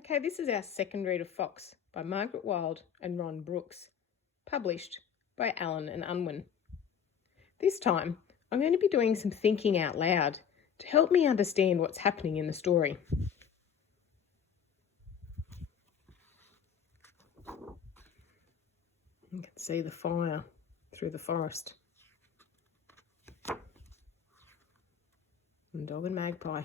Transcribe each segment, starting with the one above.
Okay, this is our second read of Fox by Margaret Wilde and Ron Brooks, published by Allen and Unwin. This time, I'm going to be doing some thinking out loud to help me understand what's happening in the story. You can see the fire through the forest. And Dog and Magpie.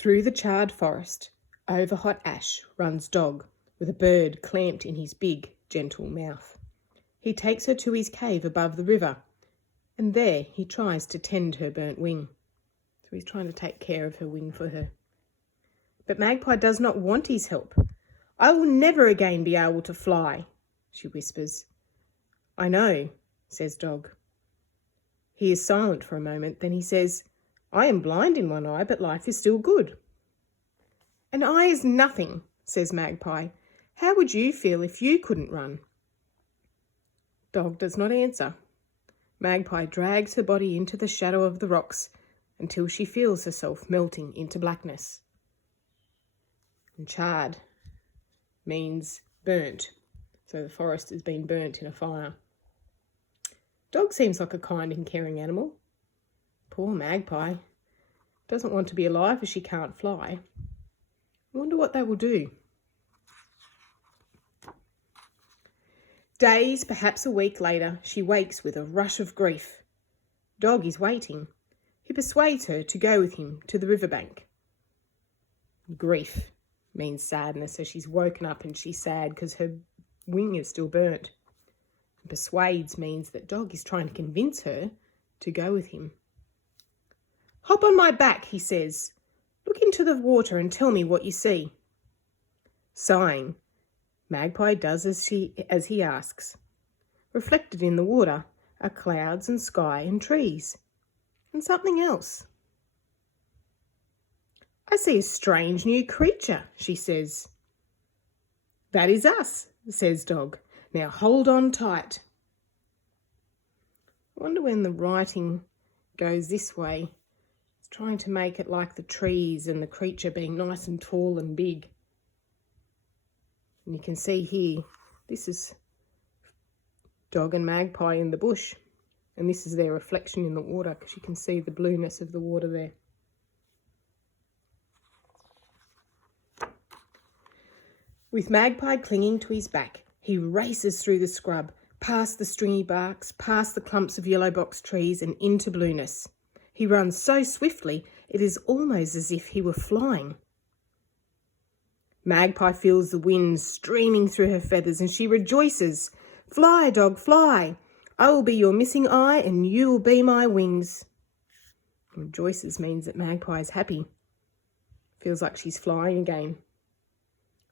Through the charred forest, over hot ash, runs Dog, with a bird clamped in his big, gentle mouth. He takes her to his cave above the river, and there he tries to tend her burnt wing. So he's trying to take care of her wing for her. But Magpie does not want his help. "I will never again be able to fly," she whispers. "I know," says Dog. He is silent for a moment, then he says, "I am blind in one eye, but life is still good." "An eye is nothing," says Magpie. "How would you feel if you couldn't run?" Dog does not answer. Magpie drags her body into the shadow of the rocks until she feels herself melting into blackness. And charred means burnt, so the forest has been burnt in a fire. Dog seems like a kind and caring animal. Poor Magpie. Doesn't want to be alive as she can't fly. I wonder what they will do. Days, perhaps a week later, she wakes with a rush of grief. Dog is waiting. He persuades her to go with him to the riverbank. Grief means sadness, so she's woken up and she's sad because her wing is still burnt. And persuades means that Dog is trying to convince her to go with him. "Hop on my back," he says. "Look into the water and tell me what you see." Sighing, Magpie does as he asks. Reflected in the water are clouds and sky and trees, and something else. "I see a strange new creature," she says. "That is us," says Dog. "Now hold on tight." I wonder when the writing goes this way, it's trying to make it like the trees and the creature being nice and tall and big. And you can see here, this is Dog and Magpie in the bush, and this is their reflection in the water because you can see the blueness of the water there. With Magpie clinging to his back, he races through the scrub, past the stringy barks, past the clumps of yellow box trees and into blueness. He runs so swiftly it is almost as if he were flying. Magpie feels the wind streaming through her feathers and she rejoices. "Fly, Dog, fly! I will be your missing eye and you will be my wings." Rejoices means that Magpie is happy. Feels like she's flying again.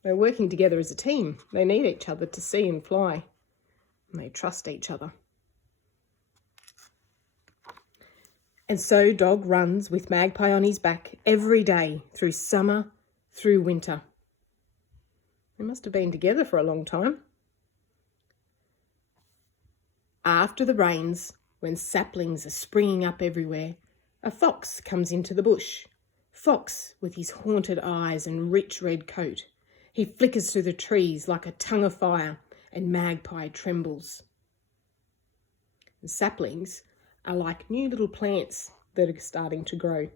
They're working together as a team. They need each other to see and fly. And they trust each other. And so Dog runs with Magpie on his back every day through summer, through winter. They must have been together for a long time. After the rains, when saplings are springing up everywhere, a fox comes into the bush. Fox with his haunted eyes and rich red coat. He flickers through the trees like a tongue of fire, and Magpie trembles. The saplings are like new little plants that are starting to grow.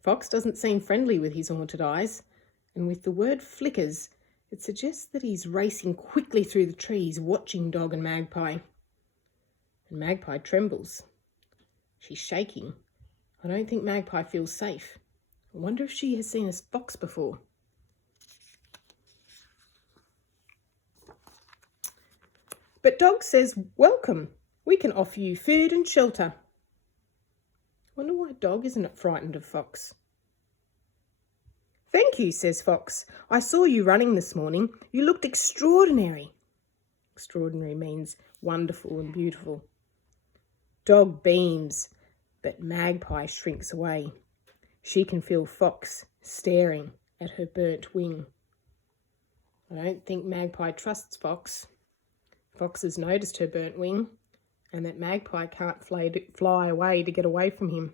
Fox doesn't seem friendly with his haunted eyes, and with the word flickers, it suggests that he's racing quickly through the trees, watching Dog and Magpie. And Magpie trembles. She's shaking. I don't think Magpie feels safe. I wonder if she has seen a fox before. But Dog says, "Welcome. We can offer you food and shelter." I wonder why Dog isn't frightened of Fox. "Thank you," says Fox. "I saw you running this morning. You looked extraordinary." Extraordinary means wonderful and beautiful. Dog beams, but Magpie shrinks away. She can feel Fox staring at her burnt wing. I don't think Magpie trusts Fox. Fox has noticed her burnt wing, and that Magpie can't fly away to get away from him.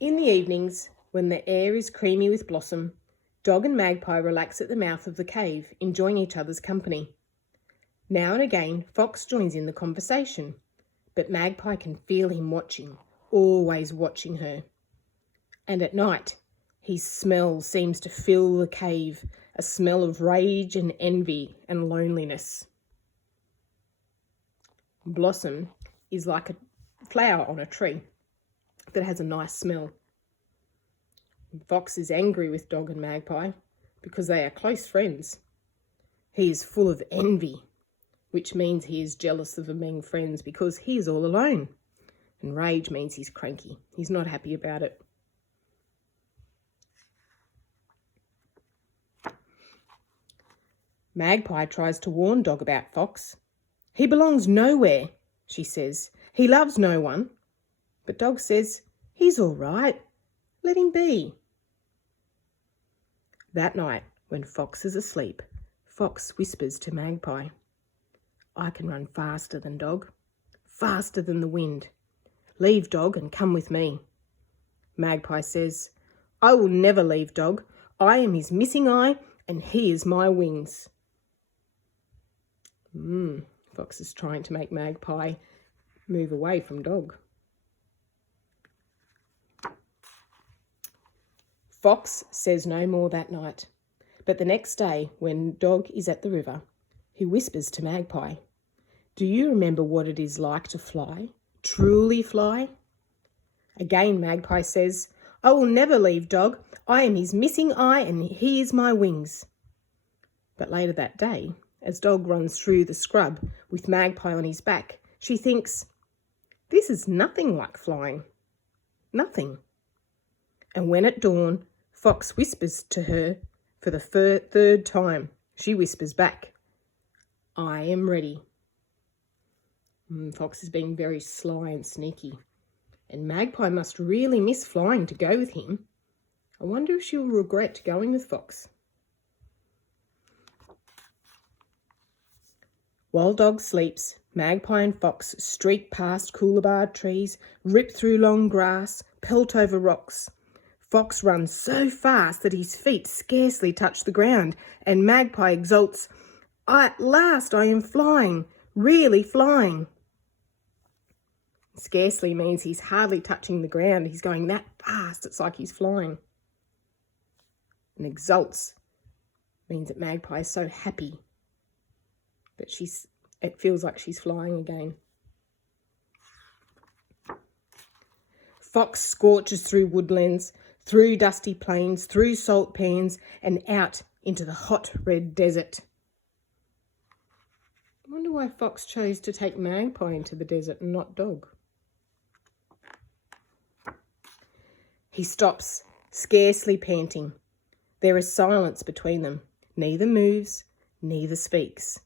In the evenings, when the air is creamy with blossom, Dog and Magpie relax at the mouth of the cave, enjoying each other's company. Now and again, Fox joins in the conversation, but Magpie can feel him watching, always watching her. And at night, his smell seems to fill the cave, a smell of rage and envy and loneliness. Blossom is like a flower on a tree that has a nice smell. Fox is angry with Dog and Magpie because they are close friends. He is full of envy, which means he is jealous of them being friends because he is all alone. And rage means he's cranky. He's not happy about it. Magpie tries to warn Dog about Fox. He belongs nowhere, she says. He loves no one. But Dog says, he's all right. Let him be. That night, when Fox is asleep, Fox whispers to Magpie, I can run faster than Dog, faster than the wind. Leave Dog and come with me. Magpie says, I will never leave Dog. I am his missing eye and he is my wings. Fox is trying to make Magpie move away from Dog. Fox says no more that night, but the next day when Dog is at the river, he whispers to Magpie, do you remember what it is like to fly, truly fly? Again Magpie says, I will never leave Dog. I am his missing eye and he is my wings. But later that day, as Dog runs through the scrub with Magpie on his back, she thinks, this is nothing like flying. Nothing. And when at dawn, Fox whispers to her for the third time. She whispers back, I am ready. Fox is being very sly and sneaky. And Magpie must really miss flying to go with him. I wonder if she'll regret going with Fox. While Dog sleeps, Magpie and Fox streak past coolabah trees, rip through long grass, pelt over rocks. Fox runs so fast that his feet scarcely touch the ground, and Magpie exults, at last I am flying, really flying. Scarcely means he's hardly touching the ground. He's going that fast, it's like he's flying. And exults means that Magpie is so happy that it feels like she's flying again. Fox scorches through woodlands, through dusty plains, through salt pans, and out into the hot red desert. I wonder why Fox chose to take Magpie into the desert and not Dog. He stops, scarcely panting. There is silence between them. Neither moves, neither speaks.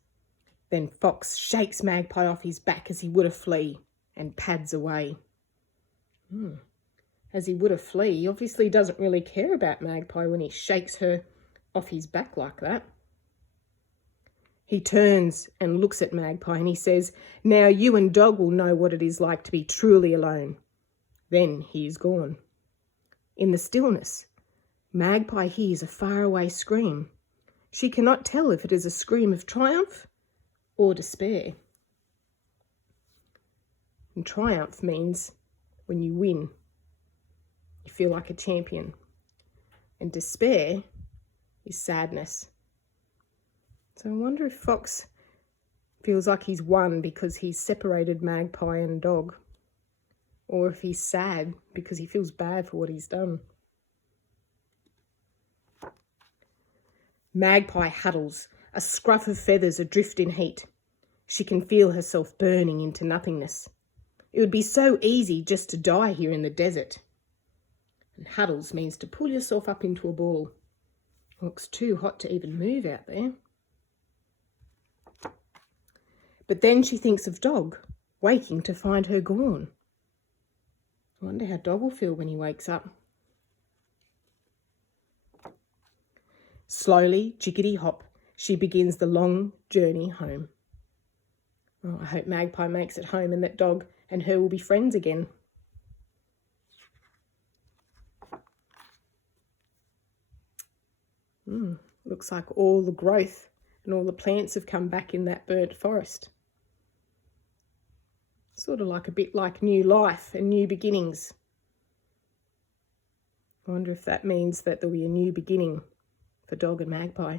Then Fox shakes Magpie off his back as he would a flea and pads away. As he would a flea, he obviously doesn't really care about Magpie when he shakes her off his back like that. He turns and looks at Magpie and he says, now you and Dog will know what it is like to be truly alone. Then he is gone. In the stillness, Magpie hears a faraway scream. She cannot tell if it is a scream of triumph or despair. And triumph means when you win, you feel like a champion. And despair is sadness. So I wonder if Fox feels like he's won because he's separated Magpie and Dog, or if he's sad because he feels bad for what he's done. Magpie huddles, a scruff of feathers adrift in heat. She can feel herself burning into nothingness. It would be so easy just to die here in the desert. And huddles means to pull yourself up into a ball. It looks too hot to even move out there. But then she thinks of Dog, waking to find her gone. I wonder how Dog will feel when he wakes up. Slowly, jiggity hop, she begins the long journey home. Oh, I hope Magpie makes it home and that Dog and her will be friends again. Looks like all the growth and all the plants have come back in that burnt forest. Sort of like a bit like new life and new beginnings. I wonder if that means that there'll be a new beginning for Dog and Magpie.